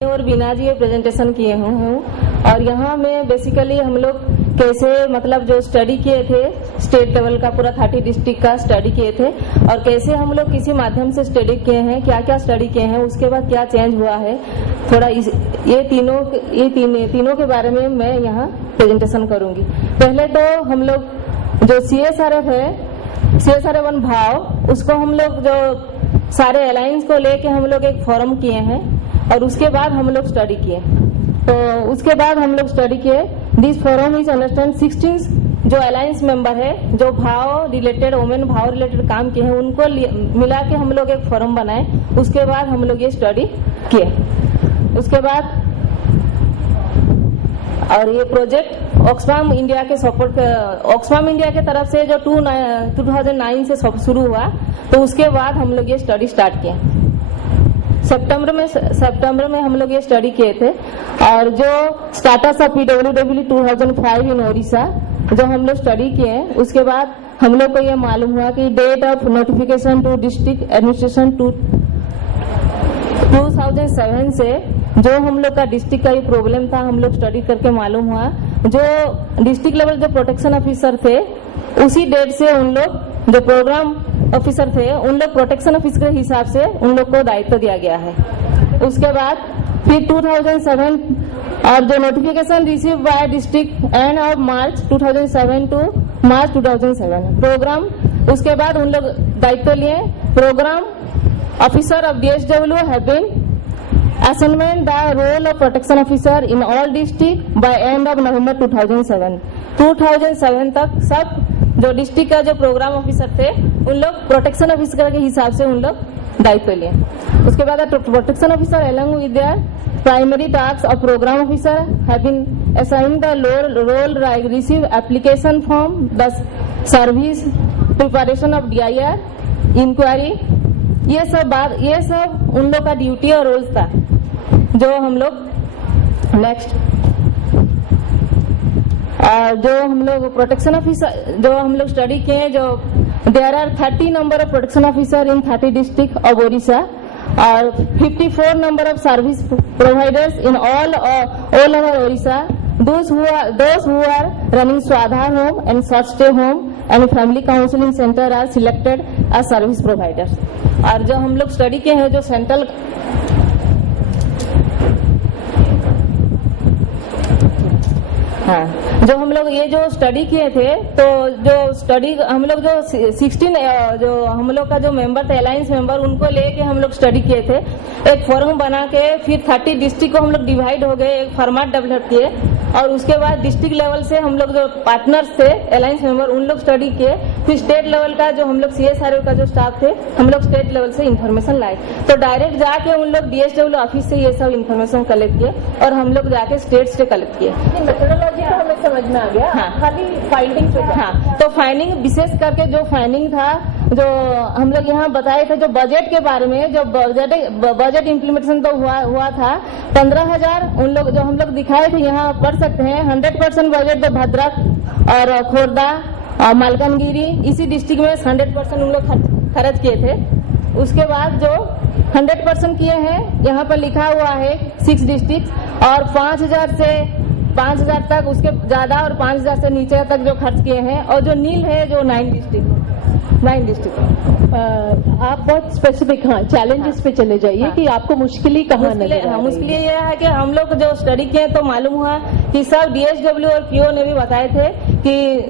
और बीना जी प्रेजेंटेशन किए हूँ और यहाँ में बेसिकली हम लोग कैसे मतलब जो स्टडी किए थे स्टेट लेवल का पूरा 30 डिस्ट्रिक्ट का स्टडी किए थे और कैसे हम लोग किसी माध्यम से स्टडी किए हैं, क्या क्या स्टडी किए हैं, उसके बाद क्या चेंज हुआ है, थोड़ा ये तीनों के बारे में मैं यहाँ प्रेजेंटेशन करूंगी। पहले तो हम लोग जो CSRF है, CSRF भाव, उसको हम लोग जो सारे अलायंस को लेके हम लोग एक फोरम किए हैं और उसके बाद हम लोग स्टडी किए। तो उसके बाद हम लोग स्टडी किए दिस फोरम इज अंडरस्टैंड 16 जो अलायंस मेंबर है जो भाव रिलेटेड वुमेन भाव रिलेटेड काम किए हैं उनको मिला के हम लोग एक फोरम बनाए। उसके बाद हम लोग ये स्टडी किए। उसके बाद और ये प्रोजेक्ट ऑक्सफाम इंडिया के सपोर्ट ऑक्सफाम इंडिया के तरफ से जो 2009 से शुरू हुआ, तो उसके बाद हम लोग ये स्टडी स्टार्ट किए। सितंबर में हम लोग ये स्टडी किए थे। और जो स्टाटस ऑफ PWW 2005 इन ओडिशा जो हम लोग स्टडी किए, उसके बाद हम लोग को ये मालूम हुआ कि date of notification to district administration 2007 से जो हम लोग का डिस्ट्रिक्ट का ये प्रॉब्लम था, हम लोग स्टडी करके मालूम हुआ जो डिस्ट्रिक्ट लेवल जो प्रोटेक्शन ऑफिसर थे उसी डेट से उन लोग जो प्रोग्राम ऑफिसर थे उन लोग प्रोटेक्शन ऑफिसर के हिसाब से उन लोग को दायित्व दिया गया है। उसके बाद फिर 2007 और जो notification receive by district end of March 2007 to March 2007 program, उसके बाद उन लोग दायित्व लिए। Program officer of DSW have been assignment the role of protection officer in all district by end of November 2007 तक सब जो डिस्ट्रिक्ट का जो प्रोग्राम ऑफिसर थे उन लोग प्रोटेक्शन ऑफिसर के हिसाब से उन लोग दायित्व लिए। उसके बाद protection officer along with their primary tasks of program officer have been assigned the role receive application form, the service preparation of DIR inquiry, ये सब उन लोग का ड्यूटी और रोल्स था जो हम लोग नेक्स्ट जो हम लोग प्रोटेक्शन ऑफिसर जो हम लोग स्टडी किए जो there are 30 number of protection officer in 30 district of Odisha और 54 number of service providers in all over Odisha. Those who are running Swadhar home and short stay home and family counseling center are selected as service providers। और जो हम लोग study किए हैं जो central जो हम लोग ये जो स्टडी किए थे तो जो स्टडी हम लोग जो 16 जो हम लोग का जो मेंबर थे अलायंस मेंबर उनको लेके हम लोग स्टडी किए थे। एक फॉर्म बना के फिर 30 डिस्ट्रिक्ट को हम लोग डिवाइड हो गए, एक फॉर्मेट डेवलप किए और उसके बाद डिस्ट्रिक्ट लेवल से हम लोग जो पार्टनर्स थे अलायंस मेंबर उन लोग स्टडी किए। फिर स्टेट लेवल का जो हम लोग CSRF का जो स्टाफ थे हम लोग स्टेट लेवल से इन्फॉर्मेशन लाए। तो डायरेक्ट जाके उन लोग DSW ऑफिस से ये सब इन्फॉर्मेशन कलेक्ट किए और हम लोग जाके स्टेट से कलेक्ट किए। मेथोडोलॉजी तो हमें समझ में आ गया। हाँ, खाली फाइंडिंग पे तो फाइंडिंग विशेष करके जो फाइंडिंग था जो हम लोग यहाँ बताए थे जो बजट के बारे में जो बजट इम्प्लीमेंटेशन तो हुआ था 15,000 उन लोग जो हम लोग दिखाए थे यहाँ पढ़ सकते हैं। 100% बजट तो भद्रक और खोर्धा और मालकानगिरी इसी डिस्ट्रिक्ट में 100% उन लोग खर्च किए थे। उसके बाद जो 100% किए हैं यहाँ पर लिखा हुआ है 6 डिस्ट्रिक्ट और 5,000 तक उसके ज्यादा और 5,000 से नीचे तक जो खर्च किए हैं और जो नील है जो 9 डिस्ट्रिक्ट। आप बहुत स्पेसिफिक चैलेंजेस पे चले जाइए कि आपको मुश्किल कहाँ नजर आ रही है। मुश्किल ये है कि हम लोग जो स्टडी किए तो मालूम हुआ कि सब DSW और PO ने भी बताए थे कि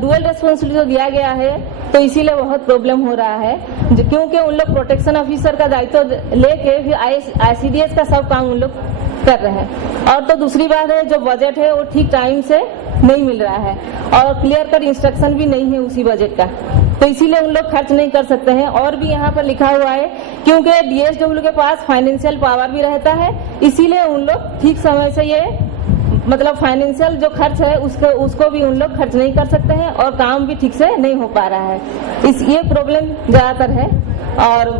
डुअल रेस्पॉन्सिबिलिटी दिया गया है तो इसीलिए बहुत प्रॉब्लम हो रहा है क्योंकि उन लोग प्रोटेक्शन ऑफिसर का दायित्व लेके फिर ICDS का सब काम उन लोग कर रहे हैं। और तो दूसरी बात है जो बजट है वो ठीक टाइम से नहीं मिल रहा है और क्लियर कट इंस्ट्रक्शन भी नहीं है उसी बजट का, तो इसीलिए उन लोग खर्च नहीं कर सकते हैं। और भी यहाँ पर लिखा हुआ है क्योंकि DSW के पास फाइनेंशियल पावर भी रहता है इसीलिए उन लोग ठीक समय से ये मतलब फाइनेंशियल जो खर्च है उसको भी उन लोग खर्च नहीं कर सकते हैं और काम भी ठीक से नहीं हो पा रहा है। ये प्रॉब्लम ज्यादातर है। और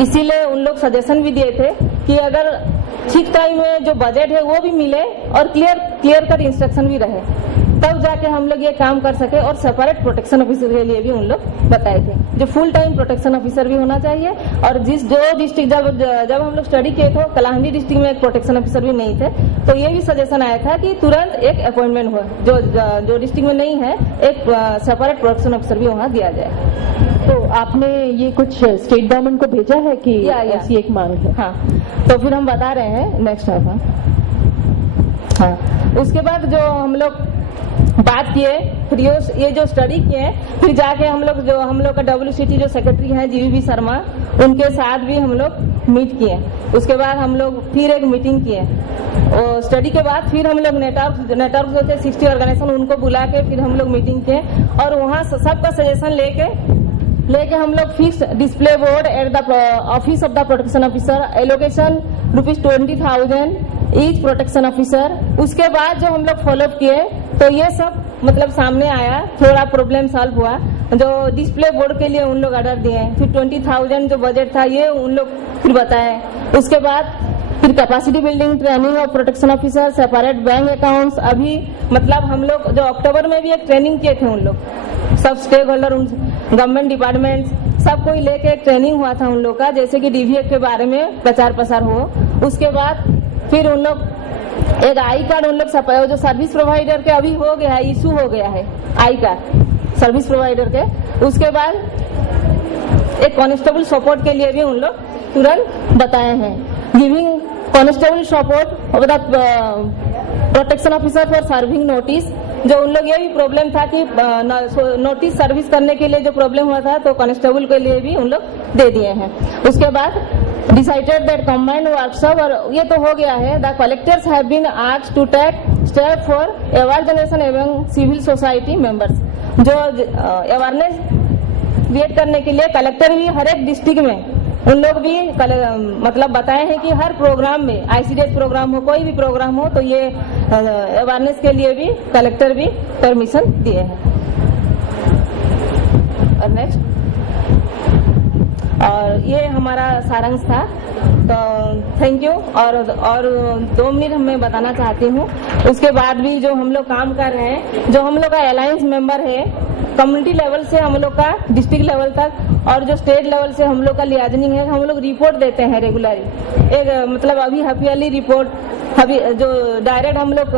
इसीलिए उन लोग सजेशन भी दिए थे कि अगर ठीक टाइम में जो बजट है वो भी मिले और क्लियर कट इंस्ट्रक्शन भी रहे तब जाके हम लोग ये काम कर सके। और सेपरेट प्रोटेक्शन ऑफिसर के लिए भी उन लोग बताए थे, जो फुल टाइम प्रोटेक्शन ऑफिसर भी होना चाहिए। और जो डिस्ट्रिक्ट जब हम लोग स्टडी किए थे कलाहंडी डिस्ट्रिक्ट में एक प्रोटेक्शन ऑफिसर भी नहीं थे, तो ये भी सजेशन आया था कि तुरंत एक अपॉइंटमेंट हो, जो डिस्ट्रिक्ट में नहीं है एक सेपरेट प्रोटेक्शन ऑफिसर भी वहाँ दिया जाए। तो आपने ये कुछ स्टेट गवर्नमेंट को भेजा है कि ऐसी एक मांग है? हाँ, तो फिर हम बता रहे हैं नेक्स्ट टाइम। हाँ, उसके बाद जो हम लोग बात किए, फिर ये जो स्टडी किए, फिर जाके हम लोग का WCT जो सेक्रेटरी हैं GVB शर्मा, उनके साथ भी हम लोग मीट किए। उसके बाद हम लोग फिर एक मीटिंग किए और स्टडी के बाद फिर हम लोग नेटवर्क जो थे 60 ऑर्गेनाइजेशन, उनको बुला के फिर हम लोग मीटिंग किए और वहाँ सबका सजेशन लेके हम लोग fix display board at the office of the protection officer, allocation ₹20,000 each protection officer. उसके बाद जो हम लोग फॉलोअप किए तो ये सब मतलब सामने आया, थोड़ा प्रॉब्लम सॉल्व हुआ। जो डिस्प्ले बोर्ड के लिए उन लोग ऑर्डर दिए, फिर 20,000 जो बजट था ये उन लोग फिर बताए। उसके बाद फिर capacity building training of protection officer, separate bank accounts. अभी मतलब हम लोग जो अक्टूबर में भी एक ट्रेनिंग किए थे, उन लोग सब स्टेक होल्डर, गवर्नमेंट डिपार्टमेंट सबको लेके एक ट्रेनिंग हुआ था उन लोग का, जैसे कि DVF के बारे में प्रचार प्रसार हो। उसके बाद फिर उन लोग एक आई कार्ड उन लोग जो सर्विस प्रोवाइडर के अभी हो गया है, इशू हो गया है आई कार्ड सर्विस प्रोवाइडर के। उसके बाद एक कांस्टेबल सपोर्ट के लिए भी उन लोग तुरंत बताए हैं, giving constable support of the protection officer for serving notice. जो उन लोग ये भी प्रॉब्लम था कि नोटिस सर्विस करने के लिए जो प्रॉब्लम हुआ था, तो कांस्टेबल के लिए भी उन लोग दे दिए हैं। उसके बाद डिसाइडेड दैट कंबाइंड वर्कशॉप, और ये तो हो गया है, the collectors have been asked to take step for aware generation एवं सिविल सोसाइटी मेंबर्स। जो अवेयरनेस क्रिएट करने के लिए कलेक्टर भी हर एक डिस्ट्रिक्ट में उन लोग भी मतलब बताए हैं कि हर प्रोग्राम में, ICDS प्रोग्राम हो, कोई भी प्रोग्राम हो, तो ये अवेयरनेस के लिए भी कलेक्टर भी परमिशन दिए हैं। और नेक्स्ट, और ये हमारा सारांश था। तो थैंक यू। और 2 मिनट मैं बताना चाहती हूँ। उसके बाद भी जो हम लोग काम कर रहे हैं, जो हम लोग का अलायंस मेंबर है, कम्युनिटी लेवल से हम लोग का डिस्ट्रिक्ट लेवल तक और जो स्टेट लेवल से हम लोग का लियाजनिंग है, हम लोग रिपोर्ट देते हैं रेगुलरली। एक मतलब अभी हाफियरली रिपोर्ट अभी जो डायरेक्ट हम लोग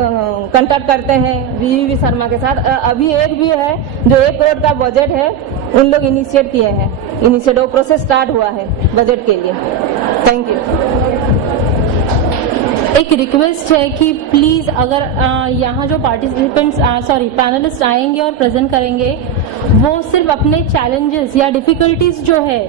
कंटैक्ट करते हैं GVB शर्मा के साथ। अभी एक भी है जो 1 करोड़ का बजट है, उन लोग इनिशिएट किए हैं, इनिशिएटिव प्रोसेस स्टार्ट हुआ है बजट के लिए। Thank you. एक रिक्वेस्ट है कि प्लीज अगर यहाँ जो पार्टिसिपेंट्स पैनलिस्ट आएंगे और प्रेजेंट करेंगे, वो सिर्फ अपने चैलेंजेस या डिफिकल्टीज जो है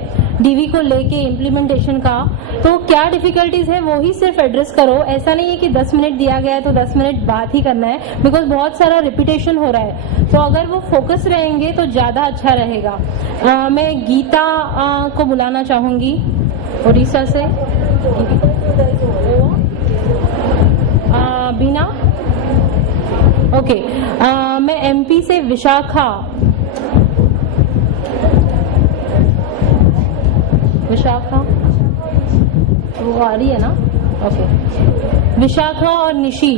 डीवी को लेके इम्प्लीमेंटेशन का, तो क्या डिफिकल्टीज है वो ही सिर्फ एड्रेस करो। ऐसा नहीं है कि 10 मिनट दिया गया है तो 10 मिनट बात ही करना है, बिकॉज बहुत सारा रिपीटेशन हो रहा है। तो अगर वो फोकस रहेंगे तो ज्यादा अच्छा रहेगा। मैं गीता को बुलाना चाहूंगी उड़ीसा से। बीना, ओके। मैं MP से विशाखा वो आ रही है ना, ओके। विशाखा और निशी।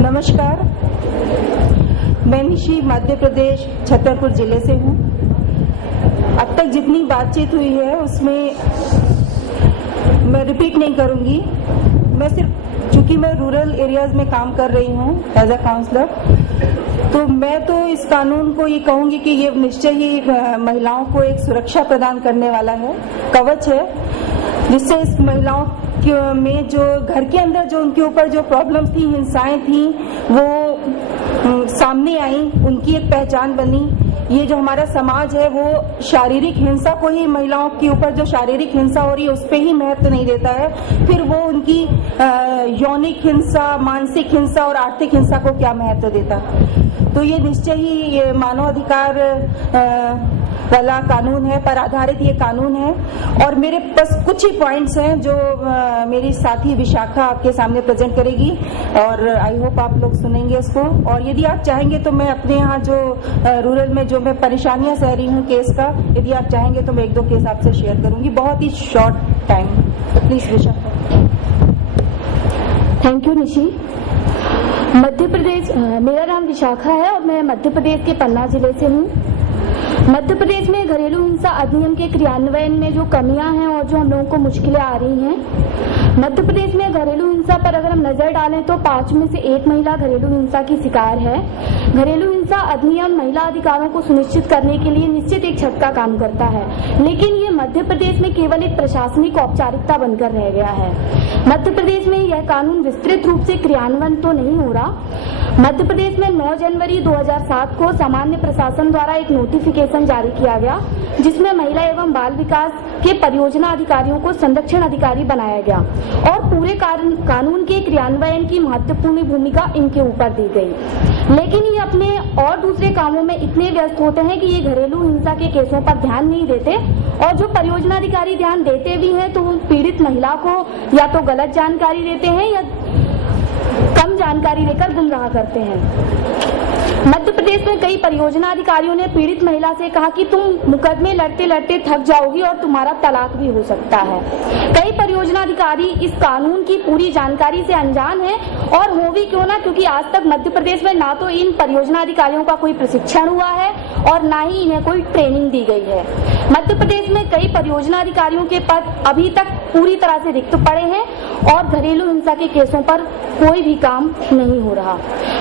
नमस्कार, मैं निशी मध्य प्रदेश छतरपुर जिले से हूँ। अब तक जितनी बातचीत हुई है उसमें मैं रिपीट नहीं करूंगी। मैं सिर्फ चूंकि मैं रूरल एरियाज में काम कर रही हूँ एज अ काउंसलर, तो मैं तो इस कानून को ये कहूंगी कि ये निश्चय ही महिलाओं को एक सुरक्षा प्रदान करने वाला है, कवच है, जिससे इस महिलाओं में जो घर के अंदर जो उनके ऊपर जो प्रॉब्लम्स थी, हिंसाएं थी, वो सामने आई, उनकी एक पहचान बनी। ये जो हमारा समाज है वो शारीरिक हिंसा को ही, महिलाओं के ऊपर जो शारीरिक हिंसा हो रही है उस पर ही महत्व नहीं देता है, फिर वो उनकी यौनिक हिंसा, मानसिक हिंसा और आर्थिक हिंसा को क्या महत्व देता। तो ये निश्चय ही ये मानव अधिकार वाला कानून है, पर आधारित ये कानून है। और मेरे पास कुछ ही पॉइंट्स हैं जो मेरी साथी विशाखा आपके सामने प्रेजेंट करेगी, और आई होप आप लोग सुनेंगे उसको। और यदि आप चाहेंगे तो मैं अपने यहाँ जो रूरल में जो मैं परेशानियां सह रही हूँ केस का, यदि आप चाहेंगे तो मैं 1-2 केस आपसे शेयर करूंगी, बहुत ही short time. Please Vishakha. Thank you Nishi. Madhya Pradesh, मेरा नाम विशाखा है और मैं मध्य प्रदेश के पन्ना जिले से हूँ। मध्य प्रदेश में घरेलू हिंसा अधिनियम के क्रियान्वयन में जो कमियां हैं और जो हम लोगों को मुश्किलें आ रही हैं, मध्य प्रदेश में घरेलू हिंसा पर अगर हम नजर डालें तो 5 में से 1 महिला घरेलू हिंसा की शिकार है। घरेलू हिंसा अधिनियम महिला अधिकारों को सुनिश्चित करने के लिए निश्चित एक छत का काम करता है, लेकिन ये मध्य प्रदेश में केवल एक प्रशासनिक औपचारिकता बनकर रह गया है। मध्य प्रदेश में यह कानून विस्तृत रूप से क्रियान्वयन तो नहीं हो रहा। मध्य प्रदेश में 9 जनवरी 2007 को सामान्य प्रशासन द्वारा एक नोटिफिकेशन जारी किया गया, जिसमें महिला एवं बाल विकास के परियोजना अधिकारियों को संरक्षण अधिकारी बनाया गया और पूरे कानून के क्रियान्वयन की महत्वपूर्ण भूमिका इनके ऊपर दी गई। लेकिन ये अपने और दूसरे कामों में इतने व्यस्त होते हैं कि ये घरेलू हिंसा के केसों पर ध्यान नहीं देते, और जो परियोजना अधिकारी ध्यान देते भी हैं तो वो पीड़ित महिला को या तो गलत जानकारी देते हैं या कम जानकारी देकर गुमराह करते हैं। मध्य प्रदेश में कई परियोजना अधिकारियों ने पीड़ित महिला से कहा कि तुम मुकदमे लड़ते लड़ते थक जाओगी और तुम्हारा तलाक भी हो सकता है। कई परियोजना अधिकारी इस कानून की पूरी जानकारी से अनजान हैं, और हो भी क्यों ना, क्योंकि आज तक मध्य प्रदेश में ना तो इन परियोजना अधिकारियों का कोई प्रशिक्षण हुआ है और ना ही इन्हें कोई ट्रेनिंग दी गई है। मध्य प्रदेश में कई परियोजना अधिकारियों के पद अभी तक पूरी तरह से रिक्त पड़े हैं और घरेलू हिंसा के केसों पर कोई भी काम नहीं हो रहा।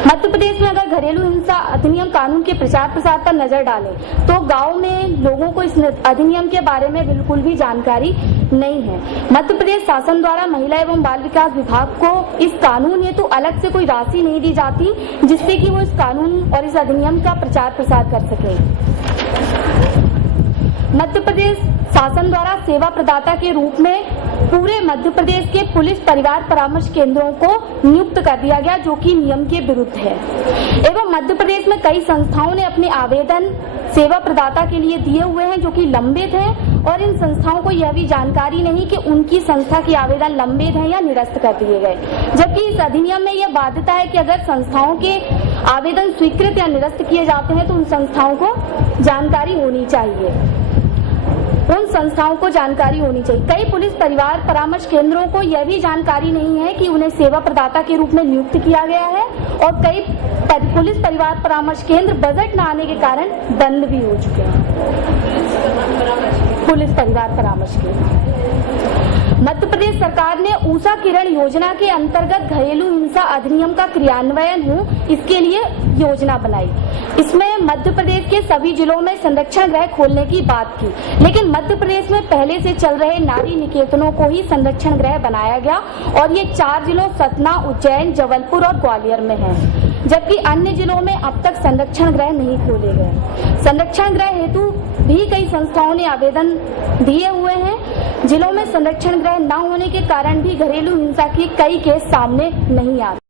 मध्य प्रदेश में अगर घरेलू हिंसा अधिनियम कानून के प्रचार प्रसार पर नजर डालें तो गांव में लोगों को इस अधिनियम के बारे में बिल्कुल भी जानकारी नहीं है। मध्य प्रदेश शासन द्वारा महिला एवं बाल विकास विभाग को इस कानून हेतु अलग से कोई राशि नहीं दी जाती, जिससे कि वो इस कानून और इस अधिनियम का प्रचार प्रसार कर सके। मध्य प्रदेश शासन द्वारा सेवा प्रदाता के रूप में पूरे मध्य प्रदेश के पुलिस परिवार परामर्श केंद्रों को नियुक्त कर दिया गया, जो कि नियम के विरुद्ध है। एवं मध्य प्रदेश में कई संस्थाओं ने अपने आवेदन सेवा प्रदाता के लिए दिए हुए हैं, जो कि लंबित हैं, और इन संस्थाओं को यह भी जानकारी नहीं कि उनकी संस्था के आवेदन लंबित हैं या निरस्त कर दिए गए। जबकि इस अधिनियम में यह बाध्यता है कि अगर संस्थाओं के आवेदन स्वीकृत या निरस्त किए जाते हैं तो उन संस्थाओं को जानकारी होनी चाहिए। कई पुलिस परिवार परामर्श केंद्रों को यह भी जानकारी नहीं है कि उन्हें सेवा प्रदाता के रूप में नियुक्त किया गया है, और कई पुलिस परिवार परामर्श केंद्र बजट न आने के कारण बंद भी हो चुके हैं। पुलिस परिवार परामर्श केंद्र मध्य प्रदेश सरकार ने ऊषा किरण योजना के अंतर्गत घरेलू हिंसा अधिनियम का क्रियान्वयन हो, इसके लिए योजना बनाई। इसमें मध्य प्रदेश के सभी जिलों में संरक्षण गृह खोलने की बात की, लेकिन मध्य प्रदेश में पहले से चल रहे नारी निकेतनों को ही संरक्षण गृह बनाया गया, और ये 4 जिलों सतना, उज्जैन, जबलपुर और ग्वालियर में है, जबकि अन्य जिलों में अब तक संरक्षण गृह नहीं खोले गए। संरक्षण गृह हेतु भी कई संस्थाओं ने आवेदन दिए हुए हैं। जिलों में संरक्षण गृह न होने के कारण भी घरेलू हिंसा के कई केस सामने नहीं आते।